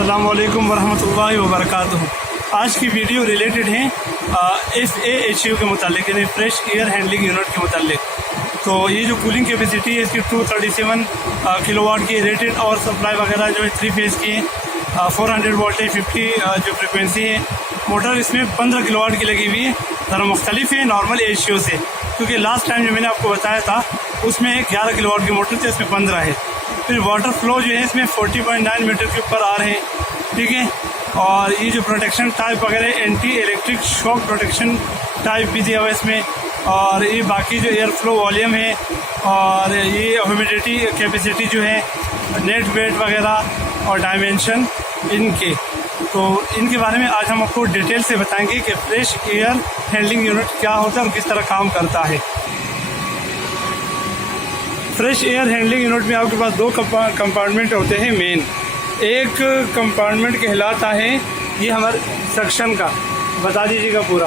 अस्सलाम वालेकुम वरहमतुल्लाहि वबरकातुहू। आज की वीडियो रिलेटेड है FAHU के मुतालिक, यानी फ्रेश एयर हैंडलिंग यूनिट के मुतालिक। तो ये जो कूलिंग कैपेसिटी है इसकी 237 किलोवाट की रेटेड और सप्लाई वगैरह जो है 3 फेज़ की है, 400 वोल्टेज 50 जो फ्रिक्वेंसी है। मोटर इसमें 15 किलोवाट की लगी हुई है। ज़रा मुख्तलिफ है नॉर्मल एशियो से, क्योंकि लास्ट टाइम जो मैंने आपको बताया था उसमें 11 किलोवाट की मोटर थी, इसमें 15 है। फिर वाटर फ्लो जो है इसमें 40.9 मीटर के ऊपर आ रहे हैं, ठीक है। और ये जो प्रोटेक्शन टाइप वगैरह anti electric shock protection type भी दिया हुआ है इसमें। और ये बाकी जो एयर फ्लो वॉल्यूम है और ये ह्यूमिडिटी कैपेसिटी जो है, नेट वेट वगैरह और डायमेंशन इनके, तो इनके बारे में आज हम आपको डिटेल से बताएंगे कि फ्रेश एयर हैंडलिंग यूनिट क्या होता है और किस तरह काम करता है। फ्रेश एयर हैंडलिंग यूनिट में आपके पास 2 कंपार्टमेंट होते हैं मेन। एक कंपार्टमेंट कहलाता है ये हमारे सक्शन का, बता दीजिएगा पूरा।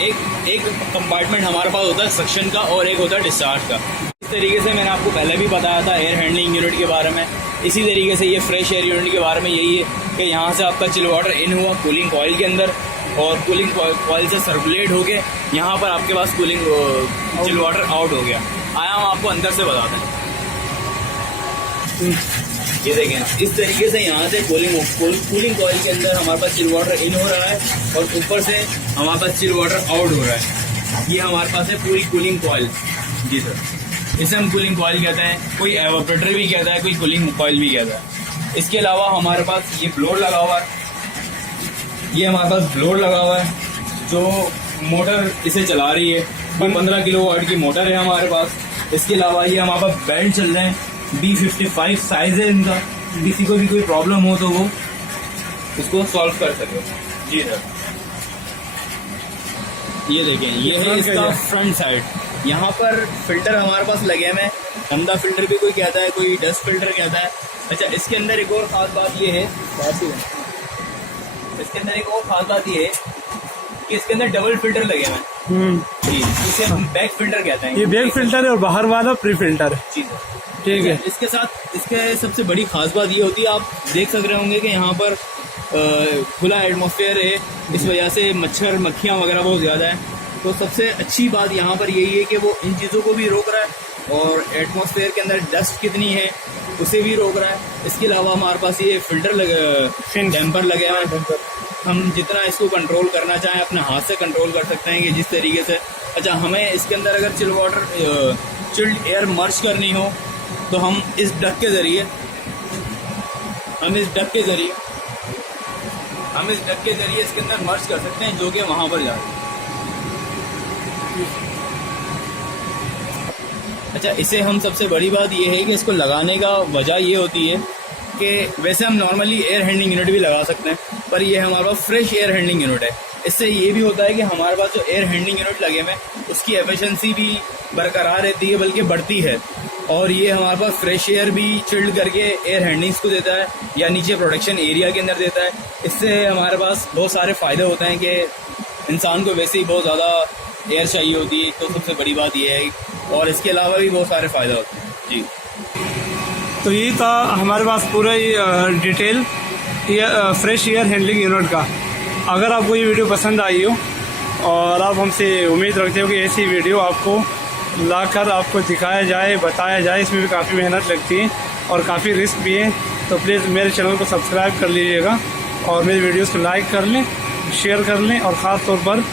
एक कंपार्टमेंट हमारे पास होता है सक्शन का और एक होता है डिस्चार्ज का। इस तरीके से मैंने आपको पहले भी बताया था एयर हैंडलिंग यूनिट के बारे में। इसी तरीके से ये फ्रेश एयर यूनिट के बारे में यही है कि यहाँ से आपका चिल वाटर इन हुआ कूलिंग कॉइल के अंदर, और कूलिंग कॉइल से सर्कुलेट होके यहाँ पर आपके पास कूलिंग चिल वाटर आउट हो गया। आया हम आपको अंदर से बताते हैं। ये देखें, इस तरीके से यहाँ से कूलिंग कॉइल के अंदर हमारे पास चिल वाटर इन हो रहा है और ऊपर से हमारे पास चिल वाटर आउट हो रहा है। ये हमारे पास है पूरी कूलिंग कॉइल। जी सर, इसे हम कूलिंग कॉइल कहते हैं, कोई एवापोरेटर भी कहता है, कोई कूलिंग कॉइल भी कहता है। इसके अलावा हमारे पास ये ब्लोअर लगा हुआ है। ये हमारे पास ब्लोअर लगा हुआ है जो मोटर इसे चला रही है। 15 किलोवाट की मोटर है हमारे पास। इसके अलावा ये हमारे पास बेल्ट चल रहे हैं, B55 साइज है इनका। किसी को भी कोई प्रॉब्लम हो तो वो इसको सॉल्व कर सके। जी सर, ये देखें, ये है इसका फ्रंट साइड। यहाँ पर फिल्टर हमारे पास लगे हुए हैं। गंदा फिल्टर भी कोई कहता है, कोई डस्ट फिल्टर कहता है। अच्छा, इसके अंदर एक और खास बात ये है, इसके अंदर एक और खास बात ये है कि इसके अंदर डबल फिल्टर लगे हुए हैं। जी, इसे हम बैक फिल्टर कहते हैं। ये बैक फिल्टर है और बाहर वाला प्री फिल्टर है। जी सर, ठीक है। इसके साथ इसके सबसे बड़ी खास बात ये होती है, आप देख सक रहे होंगे कि यहाँ पर खुला एटमॉस्फेयर है, इस वजह से मच्छर मक्खियाँ वगैरह बहुत ज़्यादा है। तो सबसे अच्छी बात यहाँ पर यही है कि वो इन चीज़ों को भी रोक रहा है और एटमॉस्फेयर के अंदर डस्ट कितनी है उसे भी रोक रहा है। इसके अलावा हमारे पास ये फिल्टर डैम्पर लगे हुए हैं। हम जितना इसको कंट्रोल करना चाहें अपने हाथ से कंट्रोल कर सकते हैं कि जिस तरीके से। अच्छा, हमें इसके अंदर अगर चिल्ड एयर मर्ज करनी हो तो हम इस डक के ज़रिए इसके अंदर मर्ज कर सकते हैं, जो कि वहाँ पर जा रही है। अच्छा, इसे हम सबसे बड़ी बात ये है कि इसको लगाने का वजह ये होती है कि वैसे हम नॉर्मली एयर हैंडलिंग यूनिट भी लगा सकते हैं, पर ये हमारे पास फ्रेश एयर हैंडलिंग यूनिट है। इससे ये भी होता है कि हमारे पास जो एयर हैंडलिंग यूनिट लगे हुए हैं उसकी एफिशिएंसी भी बरकरार रहती है, बल्कि बढ़ती है। और ये हमारे पास फ्रेश एयर भी चिल्ड करके एयर हैंडलिंग को देता है या नीचे प्रोडक्शन एरिया के अंदर देता है। इससे हमारे पास बहुत सारे फ़ायदे होते हैं कि इंसान को वैसे ही बहुत ज़्यादा एयर चाहिए होती है, तो सबसे बड़ी बात यह है। और इसके अलावा भी बहुत सारे फ़ायदे होते हैं। जी, तो ये था हमारे पास पूरा detail fresh air handling unit का। अगर आपको ये वीडियो पसंद आई हो और आप हमसे उम्मीद रखते हो कि ऐसी वीडियो आपको लाकर आपको दिखाया जाए, बताया जाए, इसमें भी काफ़ी मेहनत लगती है और काफ़ी रिस्क भी है, तो प्लीज़ मेरे चैनल को सब्सक्राइब कर लीजिएगा और मेरी वीडियोस को लाइक कर लें, शेयर कर लें और ख़ास तौर पर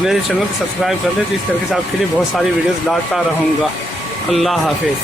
मेरे चैनल को सब्सक्राइब कर लें। तो इस तरीके से आपके लिए बहुत सारी वीडियोस लाता रहूँगा। अल्लाह हाफिज़।